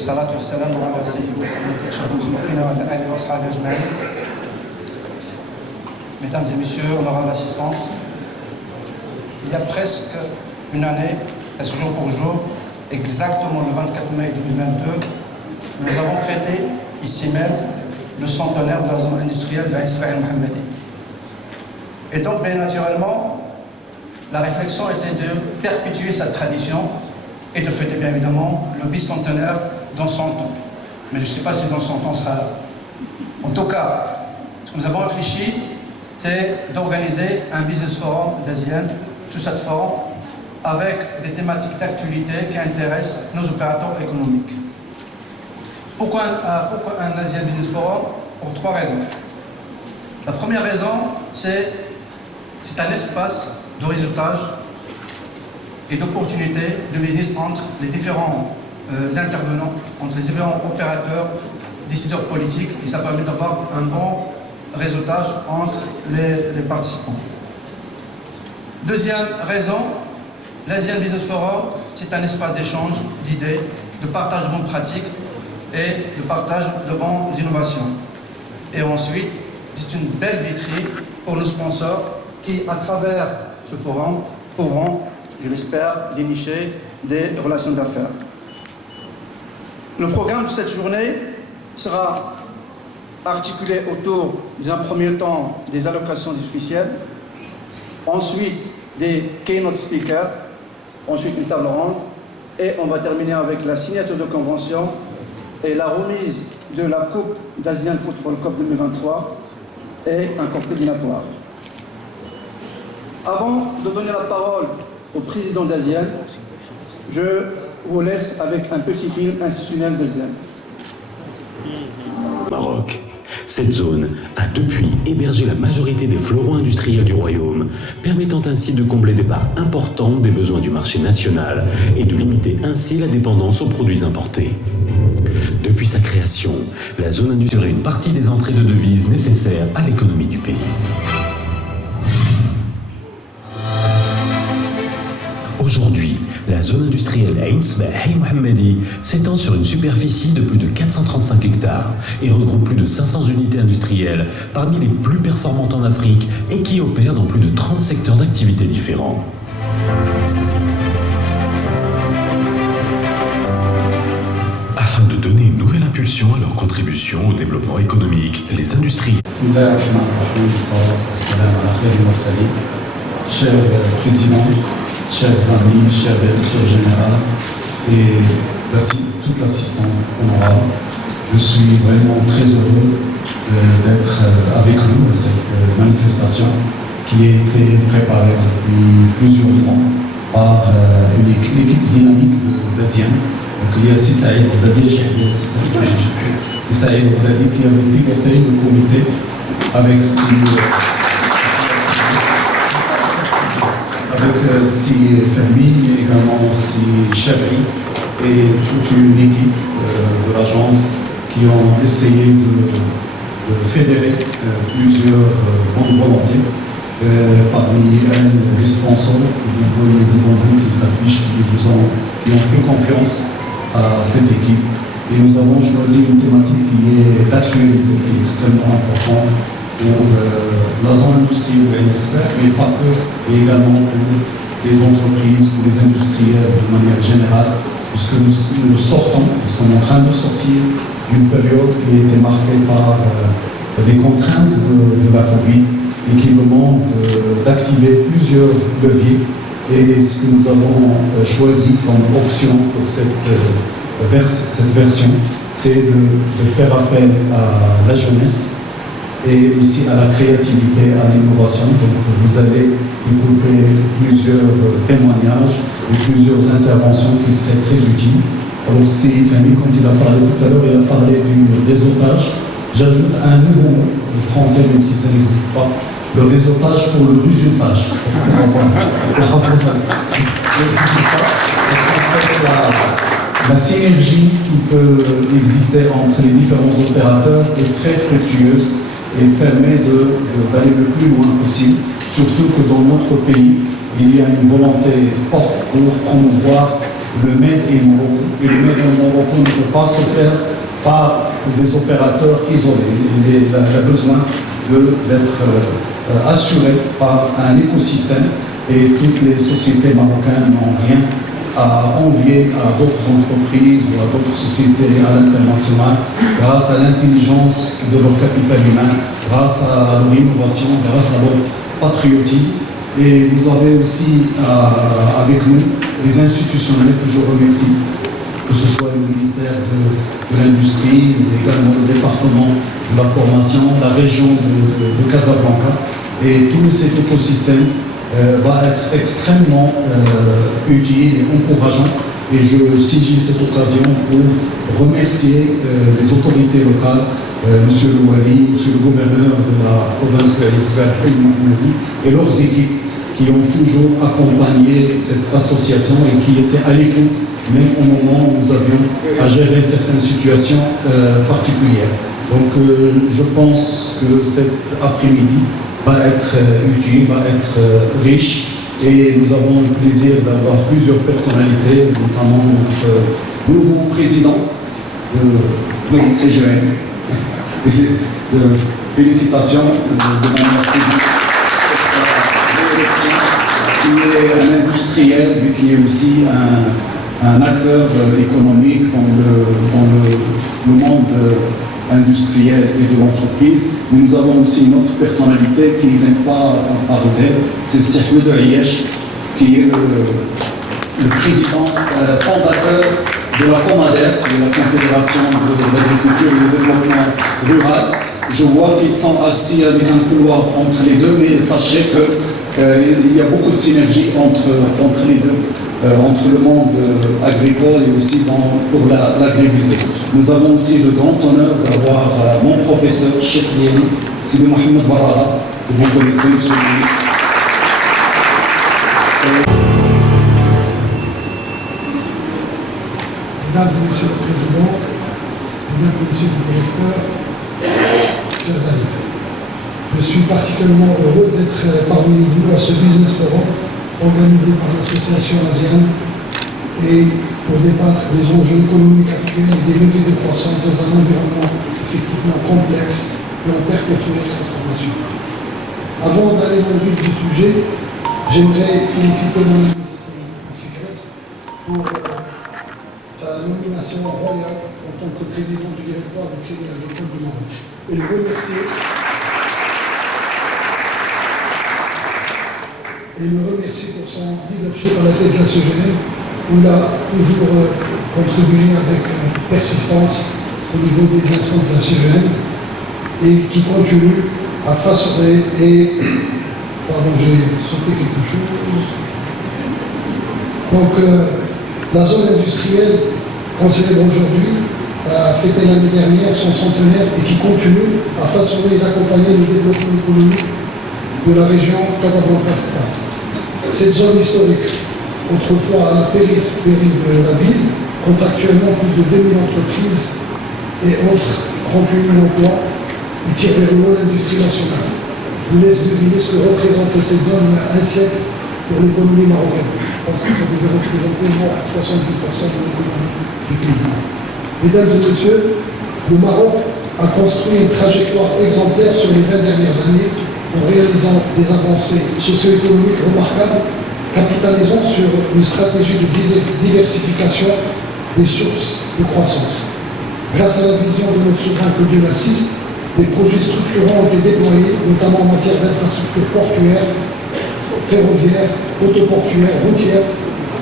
الصلاة والسلام على سيدنا أشرف المرسلين وعلى آله وأصحابه أجمعين. Mesdames et messieurs, honorable assistance, il y a presque une année, presque jour pour jour, exactement le 24 mai 2022, nous avons fêté ici même le centenaire de la zone industrielle de Ain Ismaïl Mohammadi. Et donc, bien naturellement, la réflexion était de perpétuer cette tradition et de fêter bien évidemment le bicentenaire dans 100 ans. Mais je ne sais pas si dans 100 ans sera là. En tout cas, ce que nous avons réfléchi, c'est d'organiser un business forum d'ASEAN sous cette forme avec des thématiques d'actualité qui intéressent nos opérateurs économiques. Pourquoi un ASEAN Business Forum? Pour 3 raisons. La première raison, c'est un espace de réseautage et d'opportunités de business entre les différents intervenants, entre les différents opérateurs, décideurs politiques, et ça permet d'avoir un bon réseautage entre les participants. Deuxième raison, l'ASEAN Business Forum, c'est un espace d'échange d'idées, de partage de bonnes pratiques et de partage de bonnes innovations. Et ensuite, c'est une belle vitrine pour nos sponsors qui, à travers ce forum, pourront, je l'espère, dénicher des relations d'affaires. Le programme de cette journée sera articulé autour, d'un premier temps, des allocations officielles, ensuite des keynote speakers, ensuite une table ronde, et on va terminer avec la signature de convention et la remise de la Coupe d'Asian Football Cup 2023 et un cocktail dînatoire. Avant de donner la parole au président d'ASEAN, je vous laisse avec un petit film institutionnel d'ASEAN. Maroc. Cette zone a depuis hébergé la majorité des fleurons industriels du royaume, permettant ainsi de combler des parts importantes des besoins du marché national et de limiter ainsi la dépendance aux produits importés. Depuis sa création, la zone industrielle est une partie des entrées de devises nécessaires à l'économie du pays. Aujourd'hui, la zone industrielle Ain Ismaïl Mohammadi s'étend sur une superficie de plus de 435 hectares et regroupe plus de 500 unités industrielles parmi les plus performantes en Afrique et qui opèrent dans plus de 30 secteurs d'activité différents. Afin de donner une nouvelle impulsion à leur contribution au développement économique, les industries. Cher Président, chers amis, cher directeur général et toute l'assistance honorable, je suis vraiment très heureux d'être avec vous à cette manifestation qui a été préparée depuis plusieurs mois par l'équipe dynamique d'ASEAN. Donc il y a Saïd Oudadi, Saïd Oudadi qui avait piloté le comité avec six familles, mais également 6 chefs et toute une équipe de l'agence qui ont essayé de fédérer plusieurs bonnes volontés. Parmi elles, les sponsors devant vous qui s'affichent, qui ont fait confiance à cette équipe. Et nous avons choisi une thématique qui est d'actualité, qui est extrêmement importante pour la zone industrielle de l'ESPER, mais pas que, et également pour les entreprises, pour les industriels de manière générale, puisque nous sortons, nous sommes en train de sortir d'une période qui a été marquée par des contraintes de la Covid et qui demande d'activer plusieurs leviers. Et ce que nous avons choisi comme option pour cette version, c'est de faire appel à la jeunesse et aussi à la créativité, à l'innovation. Donc vous allez écouter plusieurs témoignages et plusieurs interventions qui seraient très utiles. Alors si Fanny, quand il a parlé tout à l'heure, il a parlé du réseautage. J'ajoute un nouveau mot, le français, même si ça n'existe pas, le réseautage pour le réseautage. La synergie qui peut exister entre les différents opérateurs est très fructueuse et permet d'aller le plus loin possible, surtout que dans notre pays, il y a une volonté forte pour promouvoir le Made in Morocco. Et le Made in Morocco ne peut pas se faire par des opérateurs isolés. Il a besoin d'être assuré par un écosystème et toutes les sociétés marocaines n'ont rien à envier à d'autres entreprises ou à d'autres sociétés à l'international grâce à l'intelligence de leur capital humain, grâce à leur innovation, grâce à leur patriotisme. Et vous avez aussi avec nous les institutionnels que je remercie, que ce soit le ministère de l'Industrie, également le département de la formation, la région de Casablanca. Et tout cet écosystème va être extrêmement utile et encourageant. Et je saisis cette occasion pour remercier les autorités locales, Monsieur le Wali, Monsieur le gouverneur de la province de l'Israël et leurs équipes qui ont toujours accompagné cette association et qui étaient à l'écoute, même au moment où nous avions à gérer certaines situations particulières. Donc je pense que cet après-midi va être utile, va être riche, et nous avons le plaisir d'avoir plusieurs personnalités, notamment notre nouveau président de CGN. Félicitations de manière publique qui est un industriel, mais qui est aussi un acteur économique dans le monde industriel et de l'entreprise. Nous avons aussi une autre personnalité qui n'est pas parler d'elle, c'est Sehmed Ayesh, qui est le président fondateur de la COMADER, de la Confédération de l'agriculture et du développement rural. Je vois qu'ils sont assis avec un couloir entre les deux, mais sachez qu'il y a beaucoup de synergie entre les deux, entre le monde agricole et aussi pour l'agribusiness. Nous avons aussi le grand honneur d'avoir mon professeur, Cheikh Lieni, Sidi Mohamed Barada, que vous connaissez, monsieur le ministre. Mesdames et Messieurs le Président, Mesdames et Messieurs le Directeur, chers amis, je suis particulièrement heureux d'être parmi vous à ce business forum organisé par l'association ASEAN et pour débattre des enjeux économiques actuels et des leviers de croissance dans un environnement effectivement complexe et en perpétuelle transformation. Avant d'aller dans le vif du sujet, j'aimerais féliciter mon ministre pour sa nomination royale en tant que président du directoire du Crédit Agricole du Maroc et le remercier pour son leadership à la tête de la CGN, où il a toujours contribué avec persistance au niveau des instances de la CGN et qui continue à façonner pardon, j'ai sauté quelque chose. Donc, la zone industrielle qu'on célèbre aujourd'hui a fêté l'année dernière son centenaire et qui continue à façonner et d'accompagner le développement économique de la région Casablanca-Stade. Cette zone historique, autrefois à la périphérie de la ville, compte actuellement plus de 2000 entreprises et offre 38 000 emplois et tire vers le haut l'industrie nationale. Je vous laisse deviner ce que représente cette zone il y a un siècle pour l'économie marocaine. Je pense que ça devait représenter au moins 70% de l'économie du pays. Mesdames et messieurs, le Maroc a construit une trajectoire exemplaire sur les 20 dernières années en réalisant des avancées socio-économiques remarquables, capitalisant sur une stratégie de diversification des sources de croissance. Grâce à la vision de notre souverain Claude Lassiste, des projets structurants ont été déployés, notamment en matière d'infrastructures portuaires, ferroviaires, autoportuaires, routières,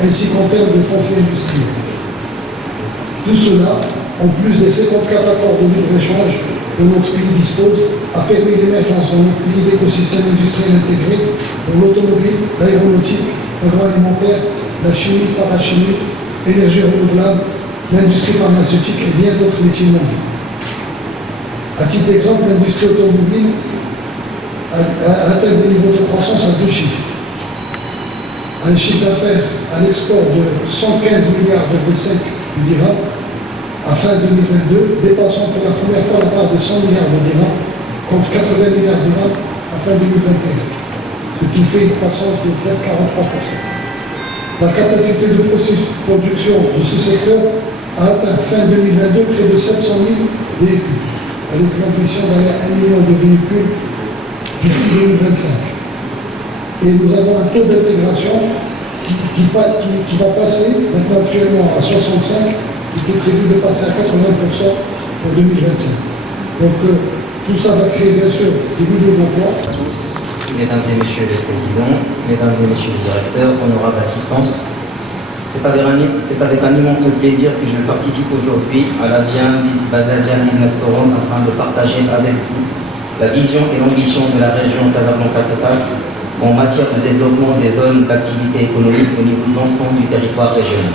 ainsi qu'en termes de foncier industriel. Tout cela, en plus des 54 accords de libre-échange dont notre pays dispose, a permis l'émergence dans notre pays d'écosystèmes industriels intégrés dans l'automobile, l'aéronautique, l'agroalimentaire, la chimie, parachimie, l'énergie renouvelable, l'industrie pharmaceutique et bien d'autres métiers mondiaux. À titre d'exemple, l'industrie automobile atteint des niveaux de croissance à 2 chiffres. Un chiffre d'affaires à l'export de 115,5 milliards de dirhams à fin 2022, dépassant pour la première fois la part des 100 milliards de dirhams, contre 80 milliards de dirhams à fin 2021, ce qui fait une croissance de presque 43%. La capacité de production de ce secteur a atteint fin 2022 près de 700 000 véhicules, avec l'ambition d'aller à 1 million de véhicules d'ici 2025. Et nous avons un taux d'intégration qui va passer maintenant actuellement à 65, qui est prévu de passer à 80% pour 2025. Donc tout ça va créer bien sûr des milliers d'emplois. À tous, mesdames et messieurs les présidents, mesdames et messieurs les directeurs, honorable assistance. C'est avec un immense plaisir que je participe aujourd'hui à l'Asian Business Forum afin de partager avec vous la vision et l'ambition de la région Casablanca-Setas en matière de développement des zones d'activité économique au niveau de l'ensemble du territoire régional.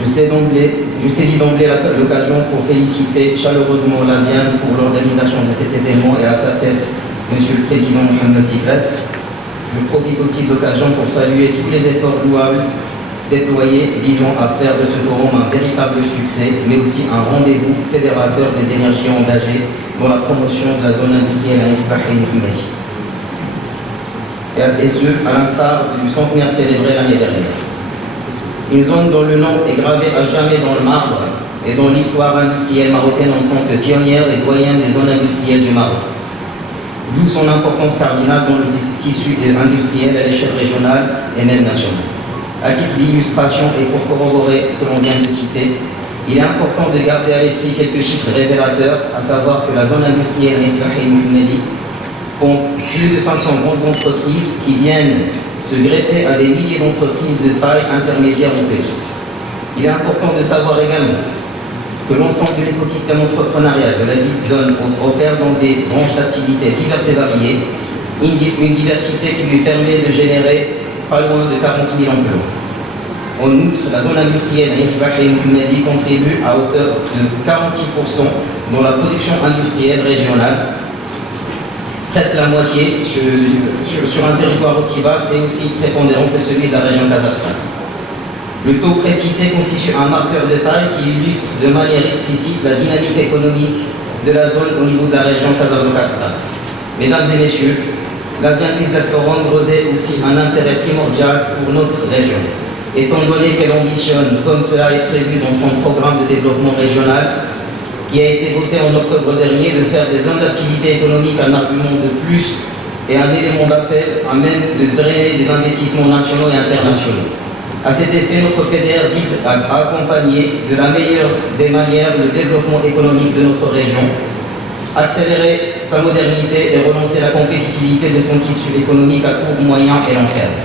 Je saisis d'emblée l'occasion pour féliciter chaleureusement l'ASEAN pour l'organisation de cet événement et à sa tête, Monsieur le Président Mohamed Fibrès. Je profite aussi de l'occasion pour saluer tous les efforts louables déployés visant à faire de ce forum un véritable succès, mais aussi un rendez-vous fédérateur des énergies engagées dans la promotion de la zone industrielle à Ismaïl Mohamed. Et ce, à l'instar du centenaire célébré l'année dernière. Une zone dont le nom est gravé à jamais dans le marbre et dont l'histoire industrielle marocaine en tant que pionnière et doyenne des zones industrielles du Maroc. D'où son importance cardinale dans le tissu industriel à l'échelle régionale et même nationale. À titre d'illustration et pour corroborer ce que l'on vient de citer, il est important de garder à l'esprit quelques chiffres révélateurs, à savoir que la zone industrielle Ismaïl Mohamed compte plus de 500 grandes entreprises qui viennent se greffer à des milliers d'entreprises de taille intermédiaire ou petite. Il est important de savoir également que l'ensemble de l'écosystème entrepreneurial de la dite zone opère dans des branches d'activités diverses et variées, une diversité qui lui permet de générer pas loin de 40 000 emplois. En outre, la zone industrielle à Ismaïl Mohamed contribue à hauteur de 46% dans la production industrielle régionale, presque la moitié sur un territoire aussi vaste et aussi prépondérant que celui de la région Kazakhstan. Le taux précité constitue un marqueur de taille qui illustre de manière explicite la dynamique économique de la zone au niveau de la région Casablanca. Mesdames et messieurs, l'Asian Business Forum revêt aussi un intérêt primordial pour notre région, étant donné qu'elle ambitionne, comme cela est prévu dans son programme de développement régional, qui a été voté en octobre dernier, de faire des zones d'activité économique un argument de plus et un élément d'appel à même de drainer des investissements nationaux et internationaux. À cet effet, notre PDR vise à accompagner de la meilleure des manières le développement économique de notre région, accélérer sa modernité et relancer la compétitivité de son tissu économique à court, moyen et long terme.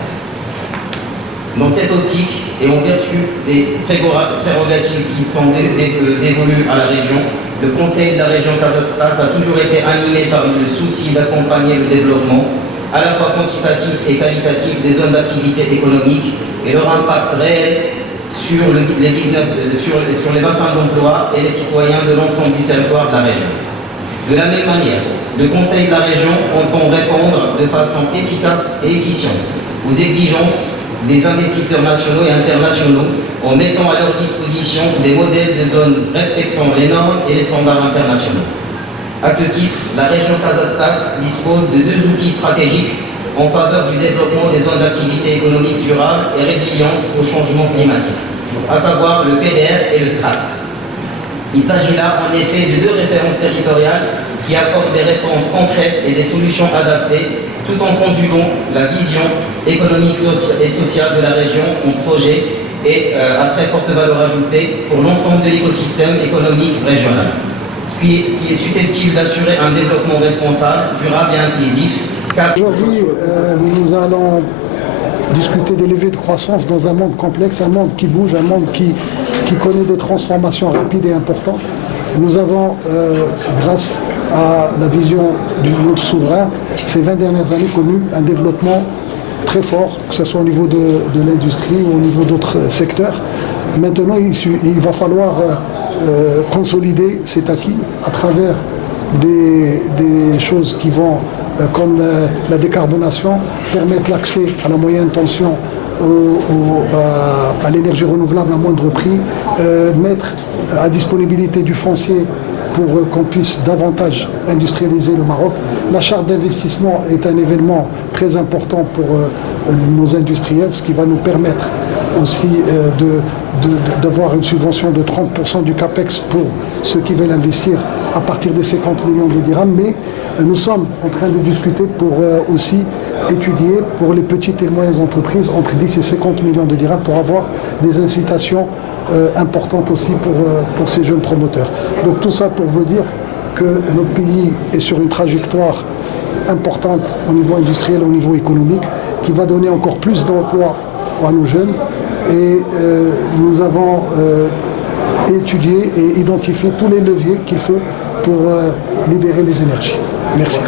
Dans cette optique, et en vertu des prérogatives qui sont dévolues à la région, le Conseil de la région Kazakhstan a toujours été animé par le souci d'accompagner le développement, à la fois quantitatif et qualitatif, des zones d'activité économique et leur impact réel sur les bassins d'emploi et les citoyens de l'ensemble du territoire de la région. De la même manière, le Conseil de la région entend répondre de façon efficace et efficiente aux exigences des investisseurs nationaux et internationaux en mettant à leur disposition des modèles de zones respectant les normes et les standards internationaux. À ce titre, la région Kazakhstan dispose de deux outils stratégiques en faveur du développement des zones d'activité économique durable et résiliente au changement climatique, à savoir le PDR et le SRAT. Il s'agit là en effet de deux références territoriales qui apportent des réponses concrètes et des solutions adaptées tout en conjuguant la vision économique et sociale de la région en projet et à très forte valeur ajoutée pour l'ensemble de l'écosystème économique régional. Ce qui est susceptible d'assurer un développement responsable, durable et inclusif. Aujourd'hui, nous allons discuter des levées de croissance dans un monde complexe, un monde qui bouge, un monde qui connaît des transformations rapides et importantes. Nous avons, grâce à la vision du monde souverain, ces 20 dernières années connu un développement très fort, que ce soit au niveau de l'industrie ou au niveau d'autres secteurs. Maintenant, il va falloir consolider cet acquis à travers des choses qui vont, comme la décarbonation, permettre l'accès à la moyenne tension à l'énergie renouvelable à moindre prix, mettre à disponibilité du foncier pour qu'on puisse davantage industrialiser le Maroc. La charte d'investissement est un événement très important pour nos industriels, ce qui va nous permettre aussi d'avoir une subvention de 30% du CAPEX pour ceux qui veulent investir à partir des 50 millions de dirhams. Mais nous sommes en train de discuter pour aussi étudier pour les petites et moyennes entreprises entre 10 et 50 millions de dirhams pour avoir des incitations importantes aussi pour ces jeunes promoteurs. Donc tout ça pour vous dire que notre pays est sur une trajectoire importante au niveau industriel, au niveau économique, qui va donner encore plus d'emplois à nos jeunes. Et nous avons étudié et identifié tous les leviers qu'il faut pour libérer les énergies. Merci.